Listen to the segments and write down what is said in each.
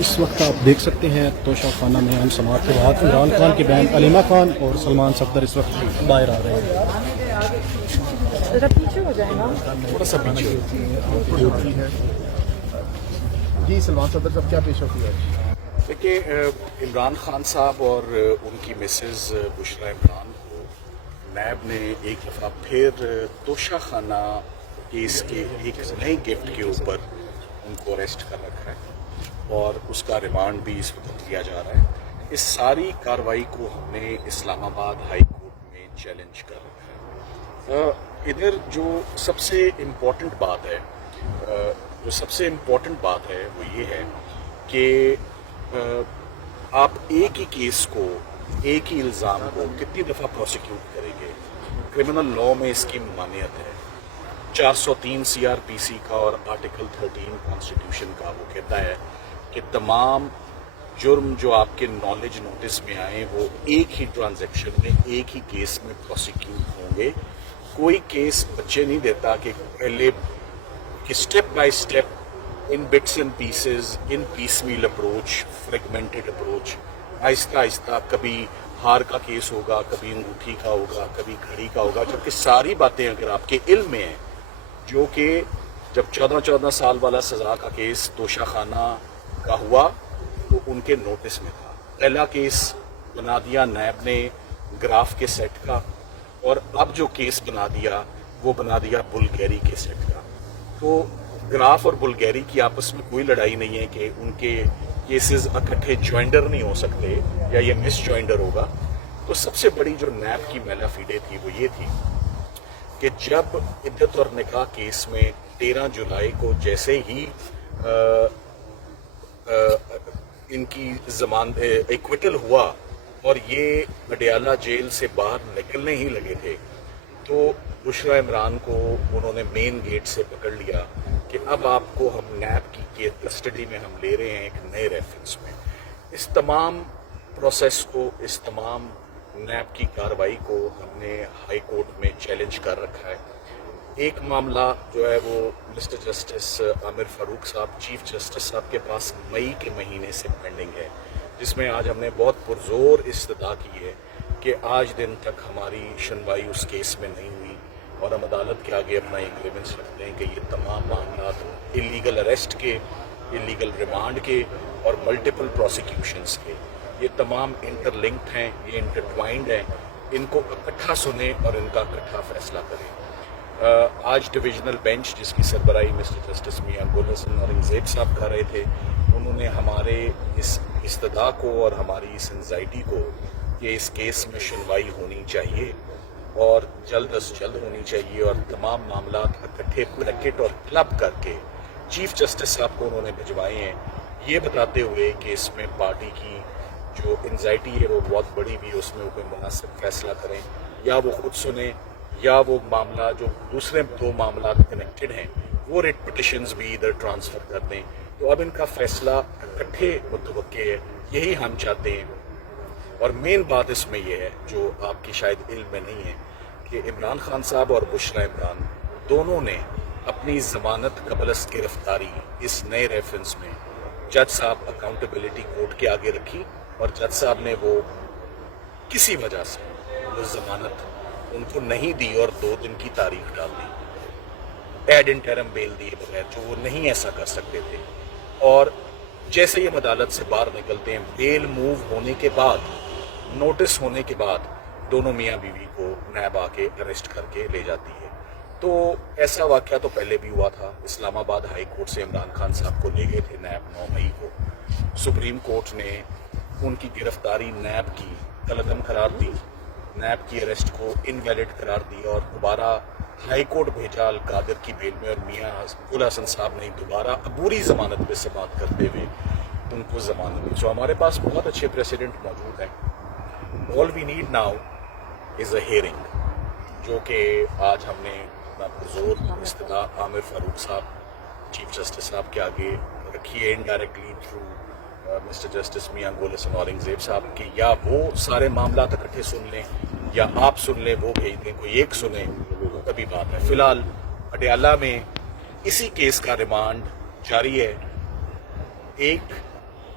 اس وقت آپ دیکھ سکتے ہیں توشہ خانہ میں ہم سماعت کے بعد عمران خان کی بہن علیمہ خان اور سلمان صفدر اس وقت باہر آ رہے ہیں. پیچھے ہو جائے گا تھوڑا سا پیچھے. جی سلمان صفدر صاحب کیا پیش ہوتی ہے؟ دیکھیے عمران خان صاحب اور ان کی مسز بشرا عمران کو نیب نے ایک دفعہ پھر توشہ خانہ کیس کے ایک نئے گفٹ کے اوپر ان کو اریسٹ کر رکھا ہے اور اس کا ریمانڈ بھی اس وقت لیا جا رہا ہے. اس ساری کارروائی کو ہم نے اسلام آباد ہائی کورٹ میں چیلنج کر رکھا ہے. ادھر جو سب سے امپورٹنٹ بات ہے وہ یہ ہے کہ آپ ایک ہی کیس کو ایک ہی الزام کو کتنی دفعہ پروسیکیوٹ کریں گے. کرمنل لا میں اس کی ممانعت ہے. 403 CRPC کا اور آرٹیکل 13 کانسٹیٹیوشن کا وہ کہتا ہے کہ تمام جرم جو آپ کے نالج نوٹس میں آئیں وہ ایک ہی ٹرانزیکشن میں ایک ہی کیس میں پروسیکیوٹ ہوں گے. کوئی کیس بچے نہیں دیتا کہ پہلے کہ step by step in bits and pieces in piecemeal approach fragmented approach آہستہ آہستہ کبھی ہار کا کیس ہوگا, کبھی انگوٹھی کا ہوگا, کبھی گھڑی کا ہوگا, جبکہ ساری باتیں اگر آپ کے علم میں ہیں جو کہ جب 14 سال والا سزا کا کیس توشہ خانہ کا ہوا تو ان کے نوٹس میں تھا. پہلا کیس بنا دیا نیب نے گراف کے سیٹ کا اور اب جو کیس بنا دیا وہ بنا دیا بلگیری کے سیٹ کا. تو گراف اور بلگیری کی آپس میں کوئی لڑائی نہیں ہے کہ ان کے کیسز اکٹھے جوائنڈر نہیں ہو سکتے یا یہ مس جوائنڈر ہوگا. تو سب سے بڑی جو نیب کی میلا فیڈے تھی وہ یہ تھی کہ جب عدت اور نکاح کیس میں 13 جولائی کو جیسے ہی ان کی ضمانت ایکویٹل ہوا اور یہ اڈیالہ جیل سے باہر نکلنے ہی لگے تھے تو بشرا عمران کو انہوں نے مین گیٹ سے پکڑ لیا کہ اب آپ کو ہم نیب کی کسٹڈی میں ہم لے رہے ہیں ایک نئے ریفرنس میں. اس تمام پروسیس کو, اس تمام نیب کی کارروائی کو ہم نے ہائی کورٹ میں چیلنج کر رکھا ہے. ایک معاملہ جو ہے وہ مسٹر جسٹس عامر فاروق صاحب چیف جسٹس صاحب کے پاس مئی کے مہینے سے پینڈنگ ہے, جس میں آج ہم نے بہت پرزور استدعا کی ہے کہ آج دن تک ہماری سنوائی اس کیس میں نہیں ہوئی اور ہم عدالت کے آگے اپنا ایک گریونس رکھتے ہیں کہ یہ تمام معاملات انلیگل اریسٹ کے, انلیگل ریمانڈ کے اور ملٹیپل پروسیکیوشنس کے یہ تمام انٹر لنکڈ ہیں, یہ انٹرٹوائنڈ ہیں. ان کو اکٹھا سنیں اور ان کا اکٹھا فیصلہ کریں. آج ڈویژنل بینچ جس کی سربراہی مسٹر جسٹس میاں گل حسن اورنگزیب صاحب کر رہے تھے, انہوں نے ہمارے اس استدعا کو اور ہماری اس انزائٹی کو کہ اس کیس میں سنوائی ہونی چاہیے اور جلد از جلد ہونی چاہیے اور تمام معاملات اکٹھے بریکٹ اور کلب کر کے چیف جسٹس صاحب کو انہوں نے بھجوائے ہیں, یہ بتاتے ہوئے کہ اس میں پارٹی کی جو انزائٹی ہے وہ بہت بڑی بھی, اس میں وہ کوئی مناسب فیصلہ کریں یا وہ خود سنیں یا وہ معاملہ جو دوسرے 2 معاملات کنیکٹڈ ہیں وہ ریٹ پٹیشنز بھی ادھر ٹرانسفر کر دیں. تو اب ان کا فیصلہ اکٹھے متوقع ہے, یہی ہم چاہتے ہیں. اور مین بات اس میں یہ ہے جو آپ کی شاید علم میں نہیں ہے کہ عمران خان صاحب اور بشرا عمران دونوں نے اپنی ضمانت قبل از گرفتاری اس نئے ریفرنس میں جج صاحب اکاؤنٹیبلٹی کورٹ کے آگے رکھی اور جج صاحب نے وہ کسی وجہ سے وہ ضمانت ان کو نہیں دی اور 2 دن کی تاریخ ڈال دی, ایڈ انٹرم بیل دیے بغیر, جو وہ نہیں ایسا کر سکتے تھے. اور جیسے ہی ہم عدالت سے باہر نکلتے ہیں بیل موو ہونے کے بعد, نوٹس ہونے کے بعد دونوں میاں بیوی کو نیب آ کے اریسٹ کر کے لے جاتی ہے. تو ایسا واقعہ تو پہلے بھی ہوا تھا. اسلام آباد ہائی کورٹ سے عمران خان صاحب کو لے گئے تھے نیب 9 مئی کو. سپریم کورٹ نے ان کی گرفتاری نیب کی قلعدم قرار دی, نیب کی اریسٹ کو انویلڈ قرار دیا اور دوبارہ ہائی کورٹ بھیجا القادر کی بیل میں, اور میاں گل حسن صاحب نے دوبارہ عبوری ضمانت پہ سماعت کرتے ہوئے ان کو ضمانت دی. سو ہمارے پاس بہت اچھے پریسیڈنٹ موجود ہیں. All we need now is a hearing, جو کہ آج ہم نے اپنا پرزور استدعا عامر فاروق صاحب چیف جسٹس صاحب کے آگے رکھی ہے انڈائریکٹلی تھرو مسٹر جسٹس میاں گل حسن اورنگزیب صاحب کہ یا وہ سارے معاملات اکٹھے سن لیں یا آپ سن لیں, وہ بھیج دیں, کوئی ایک سنیں, کبھی بات ہے. فی الحال اڈیالہ میں اسی کیس کا ریمانڈ جاری ہے. ایک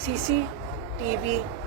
CCTV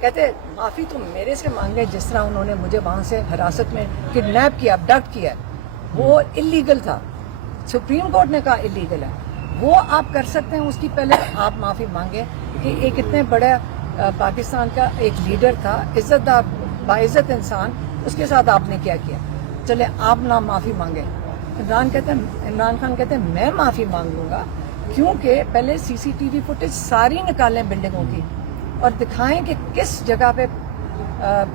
کہتے معافی تو میرے سے مانگے جس طرح انہوں نے مجھے وہاں سے حراست میں کڈنیپ کیا، ابڈکٹ کیا، وہ اللیگل تھا، سپریم کورٹ نے کہا اللیگل ہے، وہ آپ کر سکتے ہیں، اس کی پہلے آپ معافی مانگے کہ ایک اتنے بڑا پاکستان کا ایک لیڈر تھا، عزت دار باعزت انسان، اس کے ساتھ آپ نے کیا کیا؟ چلے آپ نہ معافی مانگے۔ عمران خان کہتے ہیں میں معافی مانگ لوں گا کیونکہ پہلے سی سی ٹی وی فوٹیج ساری نکالیں بلڈنگوں کی اور دکھائیں کہ کس جگہ پہ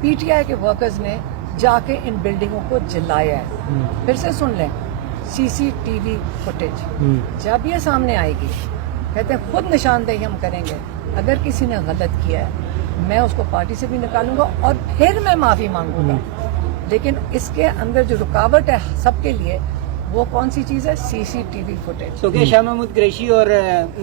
پی ٹی آئی کے ورکرز نے جا کے ان بلڈنگوں کو جلایا ہے۔ پھر سے سن لیں، سی سی ٹی وی فوٹیج جب یہ سامنے آئے گی، کہتے ہیں خود نشاندہی ہم کریں گے، اگر کسی نے غلط کیا ہے میں اس کو پارٹی سے بھی نکالوں گا اور پھر میں معافی مانگوں گا، لیکن اس کے اندر جو رکاوٹ ہے سب کے لیے وہ کون سی چیز ہے؟ سی سی ٹی وی فوٹیج۔ تو کیا شاہ محمود قریشی اور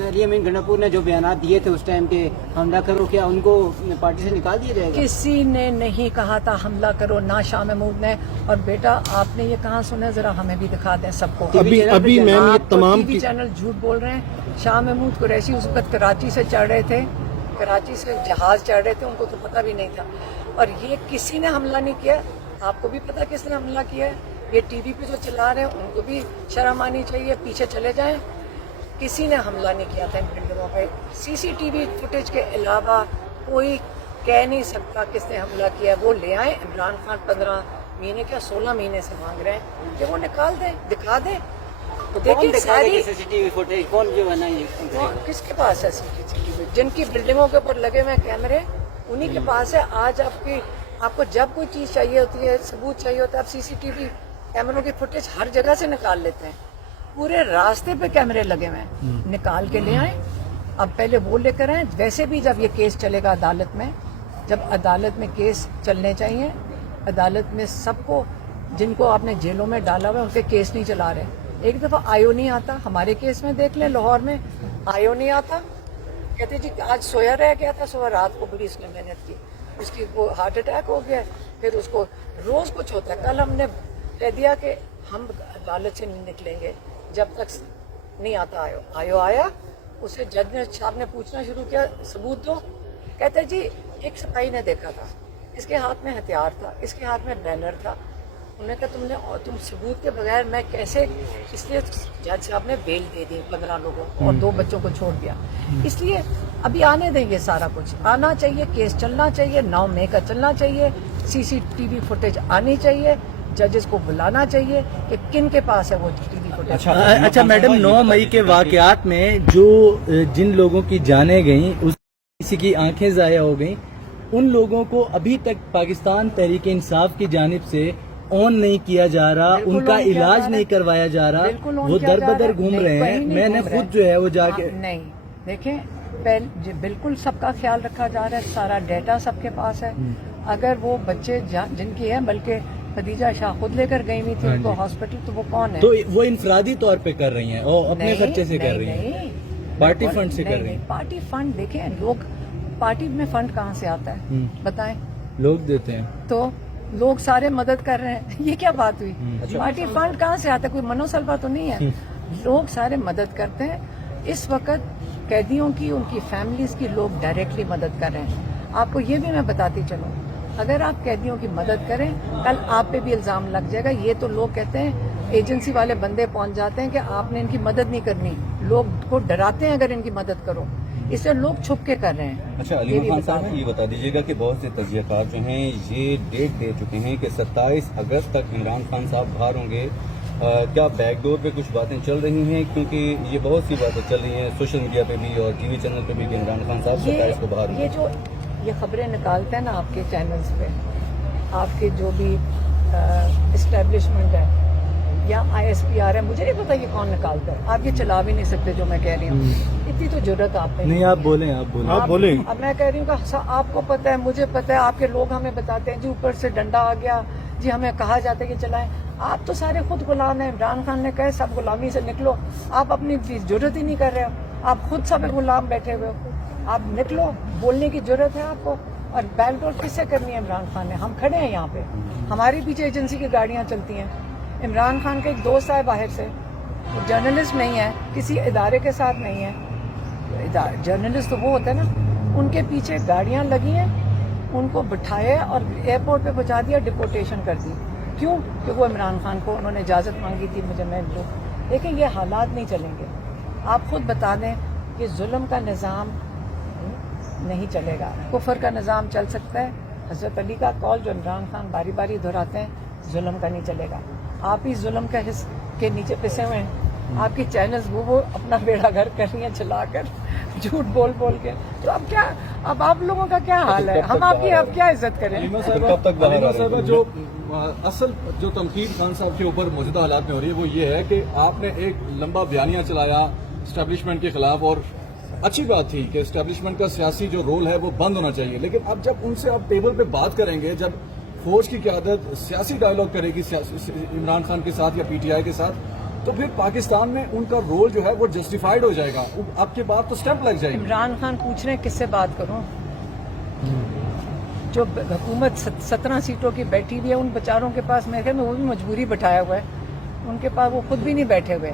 علی امین گنڈاپور نے جو بیانات دیے تھے اس ٹائم کے حملہ کرو، کیا ان کو پارٹی سے نکال دیا جائے گا؟ کسی نے نہیں کہا تھا حملہ کرو، نہ شاہ محمود نے، اور بیٹا آپ نے یہ کہاں سنا؟ ذرا ہمیں بھی دکھا دیں سب کو۔ ابھی میم یہ تمام ٹی وی چینل جھوٹ بول رہے ہیں۔ شاہ محمود قریشی اس وقت کراچی سے چڑھ رہے تھے، کراچی سے جہاز چڑھ رہے تھے، ان کو تو پتہ بھی نہیں تھا، اور یہ کسی نے حملہ نہیں کیا۔ آپ کو بھی پتا کس نے حملہ کیا ہے؟ یہ ٹی وی پہ جو چلا رہے ہیں ان کو بھی شرم آنی چاہیے، پیچھے چلے جائیں۔ کسی نے حملہ نہیں کیا تھا ان بلڈنگوں پہ۔ سی سی ٹی وی فوٹیج کے علاوہ کوئی کہہ نہیں سکتا کس نے حملہ کیا ہے۔ وہ لے آئیں، عمران خان 15 مہینے کیا 16 مہینے سے مانگ رہے ہیں کہ وہ نکال دیں، دکھا دیں۔ دیکھیں ساری سی سی ٹی وی فوٹیج کون جو بنائی ہے؟ کس کے پاس ہے سی سی ٹی وی؟ جن کی بلڈنگوں کے اوپر لگے ہوئے کیمرے انہی کے پاس ہے۔ آج آپ کو جب کوئی چیز چاہیے ہوتی ہے، ثبوت چاہیے ہوتا ہے، آپ سی سی ٹی وی کیمروں کی فوٹیج ہر جگہ سے نکال لیتے ہیں، پورے راستے پہ کیمرے لگے ہوئے ہیں، نکال کے لے آئیں۔ اب پہلے وہ لے کر آئیں۔ ویسے بھی جب یہ کیس چلے گا عدالت میں، جب عدالت میں کیس چلنے چاہیے، عدالت میں سب کو جن کو آپ نے جیلوں میں ڈالا ہوا ہے ان کے کیس نہیں چلا رہے۔ ایک دفعہ آئیو نہیں آتا، ہمارے کیس میں دیکھ لیں لاہور میں آئیو نہیں آتا، کہتے جی آج سویا رہ گیا تھا، صبح رات کو پولیس نے محنت کی، اس کی وہ ہارٹ اٹیک ہو گیا، پھر اس کو روز کچھ ہوتا ہے۔ کل ہم نے کہہ دیا کہ ہم عدالت سے نہیں نکلیں گے جب تک نہیں آتا آئیو آیا، اسے جج نے صاحب نے پوچھنا شروع کیا ثبوت دو، کہتے جی ایک سپاہی نے دیکھا تھا، اس کے ہاتھ میں ہتھیار تھا، اس کے ہاتھ میں بینر تھا، انہوں نے کہا تم ثبوت کے بغیر میں کیسے، اس لیے جج صاحب نے بیل دے دی 15 لوگوں کو اور 2 بچوں کو چھوڑ دیا۔ اس لیے ابھی آنے دیں گے، سارا کچھ آنا چاہیے، کیس چلنا چاہیے، 9 مئی کا چلنا چاہیے، سی سی ٹی وی فوٹیج آنی چاہیے، ججز کو بلانا چاہیے کہ کن کے پاس ہے وہ ٹی وی فوٹیج۔ اچھا میڈم، 9 مئی کے واقعات میں جن لوگوں کی جانیں گئیں، کسی کی آنکھیں ضائع ہو گئیں، ان لوگوں کو ابھی تک پاکستان تحریک انصاف کی جانب سے آن نہیں کیا جا رہا، ان کا علاج نہیں کروایا جا رہا، وہ در بدر گھوم رہے ہیں۔ میں نے خود جو ہے وہ جا کے نہیں دیکھیں، بالکل سب کا خیال رکھا جا رہا ہے، سارا ڈیٹا سب کے پاس ہے۔ اگر وہ بچے جن کی ہے، بلکہ خدیجہ شاہ خود لے کر گئی ہوئی تھی ان کو ہاسپٹل، تو وہ کون ہے؟ تو وہ انفرادی طور پہ کر رہی ہیں اور اپنے خرچے سے کر رہی ہیں، نہیں، پارٹی فنڈ سے کر رہی ہیں۔ پارٹی فنڈ دیکھیں، لوگ پارٹی میں فنڈ کہاں سے آتا ہے بتائیں؟ لوگ دیتے ہیں، تو لوگ سارے مدد کر رہے ہیں، یہ کیا بات ہوئی؟ پارٹی فنڈ کہاں سے آتا ہے؟ کوئی منوسلبہ تو نہیں ہے، لوگ سارے مدد کرتے ہیں۔ اس وقت قیدیوں کی، ان کی فیملیز کی لوگ ڈائریکٹلی مدد کر رہے ہیں۔ آپ کو یہ بھی میں بتاتی چلوں، اگر آپ قیدیوں کی مدد کریں، کل آپ پہ بھی الزام لگ جائے گا۔ یہ تو لوگ کہتے ہیں، ایجنسی والے بندے پہنچ جاتے ہیں کہ آپ نے ان کی مدد نہیں کرنی، لوگ کو ڈراتے ہیں اگر ان کی مدد کرو، اس سے لوگ چھپ کے کر رہے ہیں۔ اچھا علی خان صاحب، یہ بتا دیجیے گا کہ بہت سے تجزیہ کار جو ہیں یہ ڈیٹ دے چکے ہیں کہ 27 اگست تک عمران خان صاحب باہر ہوں گے۔ کیا بیک ڈور پہ کچھ باتیں چل رہی ہیں؟ کیونکہ یہ بہت سی باتیں چل رہی ہیں سوشل میڈیا پہ بھی اور ٹی وی چینل پہ بھی کہ عمران خان صاحب 27 کو باہر ہوں گے۔ یہ جو یہ خبریں نکالتے ہیں نا آپ کے چینلز پہ، آپ کے جو بھی اسٹیبلشمنٹ ہے یا ISPR ہے، مجھے نہیں پتا یہ کون نکالتا ہے، آپ یہ چلا بھی نہیں سکتے جو میں کہہ رہی ہوں، اتنی تو جرت آپ میں نہیں۔ آپ بولیں، آپ بولیں۔ اب میں کہہ رہی ہوں کہ آپ کو پتا ہے، مجھے پتا ہے، آپ کے لوگ ہمیں بتاتے ہیں جی اوپر سے ڈنڈا آ گیا، جی ہمیں کہا جاتا ہے کہ چلائیں۔ آپ تو سارے خود غلام ہیں، عمران خان نے کہا سب غلامی سے نکلو، آپ اپنی جرت ہی نہیں کر رہے ہو، آپ خود سب غلام بیٹھے ہوئے ہو، آپ نکلو، بولنے کی ضرورت ہے آپ کو۔ اور بیک ڈور کس سے کرنی ہے عمران خان نے؟ ہم کھڑے ہیں یہاں پہ، ہمارے پیچھے ایجنسی کی گاڑیاں چلتی ہیں۔ عمران خان کا ایک دوست ہے باہر سے، وہ جرنلسٹ نہیں ہے، کسی ادارے کے ساتھ نہیں ہے، جرنلسٹ تو وہ ہوتا ہے نا، ان کے پیچھے گاڑیاں لگی ہیں، ان کو بٹھایا اور ایئرپورٹ پہ پہنچا دیا, ڈپورٹیشن کر دی. کیوں؟ کہ وہ عمران خان کو انہوں نے اجازت مانگی تھی مجھے میں لوں. لیکن یہ حالات نہیں چلیں گے. آپ خود بتا دیں کہ ظلم کا نظام نہیں چلے گا, کفر کا نظام چل سکتا ہے. حضرت علی کا قول جو عمران خان باری باری دہراتے ہیں, ظلم کا نہیں چلے گا. آپ ہی ظلم کا حص کے نیچے پسے ہوئے ہیں. آپ کی چینلز وہ اپنا بیڑا گھر کر رہی ہیں چلا کر, جھوٹ بول بول کے. تو اب کیا, اب آپ لوگوں کا کیا حال ہے؟ ہم آپ کی اب کیا عزت کریں؟ کب تک باہر آ رہے ہیں؟ جو اصل جو تنقید خان صاحب کے اوپر موجودہ حالات میں ہو رہی ہے وہ یہ ہے کہ آپ نے ایک لمبا بیانیہ چلایا اسٹیبلشمنٹ کے خلاف, اور اچھی بات تھی کہ اسٹیبلشمنٹ کا سیاسی جو رول ہے وہ بند ہونا چاہیے. لیکن اب جب ان سے آپ ٹیبل پہ بات کریں گے, جب فوج کی قیادت سیاسی ڈائلاگ کرے گی عمران خان کے ساتھ یا پی ٹی آئی کے ساتھ, تو پھر پاکستان میں ان کا رول جو ہے وہ جسٹیفائڈ ہو جائے گا. آپ کے بات تو سٹیمپ لگ جائے گی. عمران خان پوچھ رہے ہیں کس سے بات کروں؟ جو حکومت 17 سیٹوں کی بیٹھی ہوئی ہے, ان بیچاروں کے پاس میرے خیال میں وہ بھی مجبوری بٹھایا ہوا ہے. ان کے پاس وہ خود بھی نہیں بیٹھے ہوئے,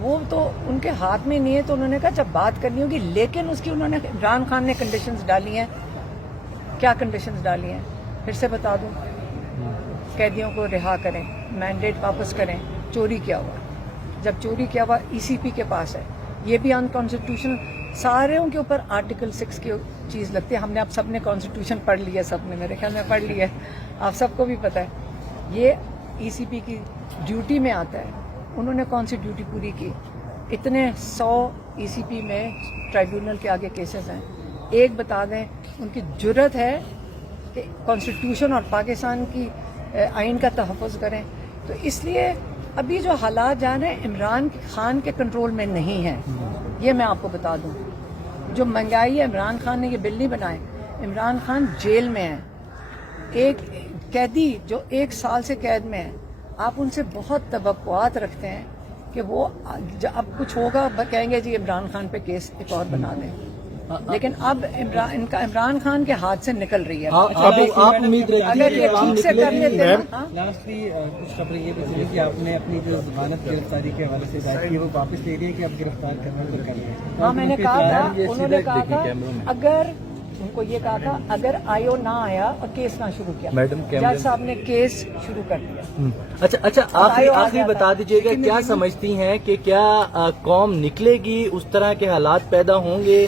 وہ تو ان کے ہاتھ میں نہیں ہے. تو انہوں نے کہا جب بات کرنی ہوگی, لیکن اس کی انہوں نے, عمران خان نے کنڈیشنز ڈالی ہیں. کیا کنڈیشنز ڈالی ہیں پھر سے بتا دوں؟ قیدیوں کو رہا کریں, مینڈیٹ واپس کریں. چوری کیا ہوا, جب چوری کیا ہوا ای سی پی کے پاس ہے, یہ بھی انکانسٹیٹیوشنل. سارے کے اوپر آرٹیکل 6 کی چیز لگتی ہے. ہم نے اب سب نے کانسٹیٹیوشن پڑھ لی ہے, سب نے میرے خیال میں پڑھ لی ہے, آپ سب کو بھی پتہ ہے. یہ ای سی پی کی ڈیوٹی میں آتا ہے. انہوں نے کون سی ڈیوٹی پوری کی؟ اتنے 100 ای سی پی میں ٹرائیبیونل کے آگے کیسز ہیں. ایک بتا دیں ان کی جرت ہے کہ کانسٹیٹیوشن اور پاکستان کی آئین کا تحفظ کریں. تو اس لیے ابھی جو حالات جا رہے ہیں عمران خان کے کنٹرول میں نہیں ہیں. یہ میں آپ کو بتا دوں, جو مہنگائی ہے, عمران خان نے یہ بل نہیں بنائے. عمران خان جیل میں ہے. ایک قیدی جو 1 سال سے قید میں ہے, آپ ان سے بہت توقعات رکھتے ہیں کہ وہ اب کچھ ہوگا, کہیں گے جی عمران خان پہ کیس ایک اور بنا دیں. لیکن اب عمران خان کے ہاتھ سے نکل رہی ہے. آپ امید رکھتے اگر یہ ٹھیک سے کر لیتے ہیں. لاسٹلی کچھ خبریں یہ بھی چلی کہ آپ نے اپنی جو ضمانت گرفتاری کے حوالے سے بات کی وہ واپس لے رہی ہے کہ اب گرفتار کرنا تو کر رہے ہیں. ہاں, میں نے کہا تھا, انہوں نے کہا تھا اگر ان کو یہ کہا تھا اگر آئیو نہ آیا اور کیس نہ شروع کیا, جج صاحب نے کیس شروع کر دیا. اچھا آخری بتا دیجیے گا, کیا سمجھتی ہیں کہ کیا قوم نکلے گی؟ اس طرح کے حالات پیدا ہوں گے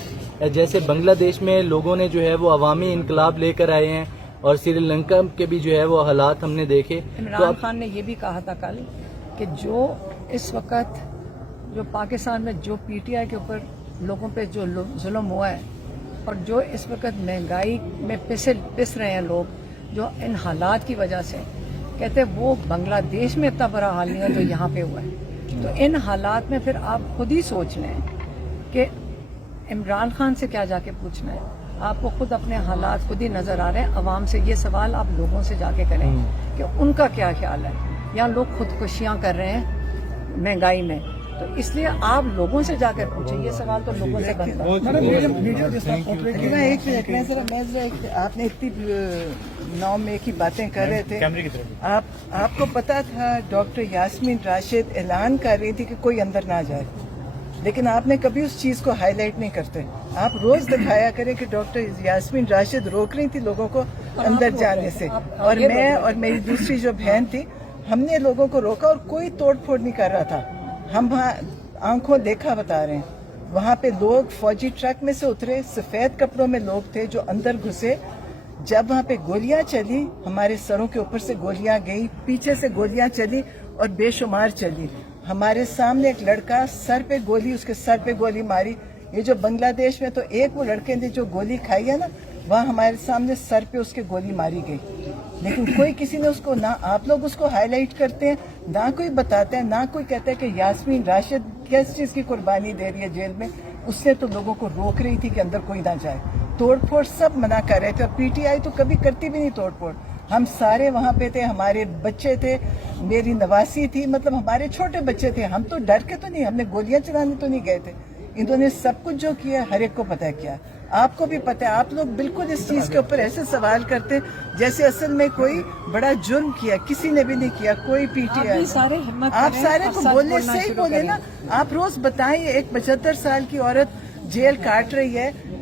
جیسے بنگلہ دیش میں لوگوں نے جو ہے وہ عوامی انقلاب لے کر آئے ہیں, اور سری لنکا کے بھی جو ہے وہ حالات ہم نے دیکھے. عمران خان نے یہ بھی کہا تھا کل کہ جو اس وقت جو پاکستان میں جو پی ٹی آئی کے اوپر لوگوں پہ جو ظلم ہوا ہے, اور جو اس وقت مہنگائی میں پس رہے ہیں لوگ, جو ان حالات کی وجہ سے, کہتے وہ بنگلہ دیش میں اتنا بڑا حال نہیں ہے جو یہاں پہ ہوا ہے. تو ان حالات میں پھر آپ خود ہی سوچ لیں کہ عمران خان سے کیا جا کے پوچھنا ہے. آپ کو خود اپنے حالات خود ہی نظر آ رہے ہیں. عوام سے یہ سوال آپ لوگوں سے جا کے کریں کہ ان کا کیا خیال ہے. یا لوگ خودکشیاں کر رہے ہیں مہنگائی میں, تو اس لیے آپ لوگوں سے جا کر پوچھیں. یہ سوال تو لوگوں سے بنتا ہے. آپ نے اتنی 9 مئی کی باتیں کر رہے تھے, آپ کو پتا تھا ڈاکٹر یاسمین راشد اعلان کر رہی تھی کہ کوئی اندر نہ جائے, لیکن آپ نے کبھی اس چیز کو ہائی لائٹ نہیں کرتے. آپ روز دکھایا کریں کہ ڈاکٹر یاسمین راشد روک رہی تھی لوگوں کو اندر جانے سے, اور میں اور میری دوسری جو بہن تھی, ہم نے لوگوں کو روکا اور کوئی توڑ پھوڑ نہیں کر رہا تھا. ہم وہاں آنکھوں دیکھا بتا رہے ہیں, وہاں پہ لوگ فوجی ٹرک میں سے اترے, سفید کپڑوں میں لوگ تھے جو اندر گھسے. جب وہاں پہ گولیاں چلی, ہمارے سروں کے اوپر سے گولیاں گئی, پیچھے سے گولیاں چلی اور بے شمار چلی. ہمارے سامنے ایک لڑکا سر پہ گولی, اس کے سر پہ گولی ماری. یہ جو بنگلہ دیش میں تو ایک وہ لڑکے نے جو گولی کھائی ہے نا, وہاں ہمارے سامنے سر پہ اس کے گولی ماری گئی. لیکن کوئی کسی نے اس کو, نہ آپ لوگ اس کو ہائی لائٹ کرتے ہیں, نہ کوئی بتاتے ہیں, نہ کوئی کہتا ہے کہ یاسمین راشد کس چیز کی قربانی دے رہی ہے جیل میں. اس نے تو لوگوں کو روک رہی تھی کہ اندر کوئی نہ جائے. توڑ پھوڑ سب منع کر رہے تھے, اور پی ٹی آئی تو کبھی کرتی بھی نہیں توڑ پھوڑ. ہم سارے وہاں پہ تھے, ہمارے بچے تھے, میری نواسی تھی, مطلب ہمارے چھوٹے بچے تھے. ہم تو ڈر کے تو نہیں, ہم نے گولیاں چلانے تو نہیں گئے تھے. انہوں نے سب کچھ جو کیا ہر ایک کو پتہ ہے کیا. آپ کو بھی پتہ ہے. آپ لوگ بالکل اس چیز کے اوپر ایسے سوال کرتے جیسے اصل میں کوئی بڑا جرم کیا. کسی نے بھی نہیں کیا, کوئی پی ٹی آئی. آپ سارے کو بولنے سے ہی بولے نا. آپ روز بتائیں, ایک 75 سال کی عورت جیل کاٹ رہی ہے,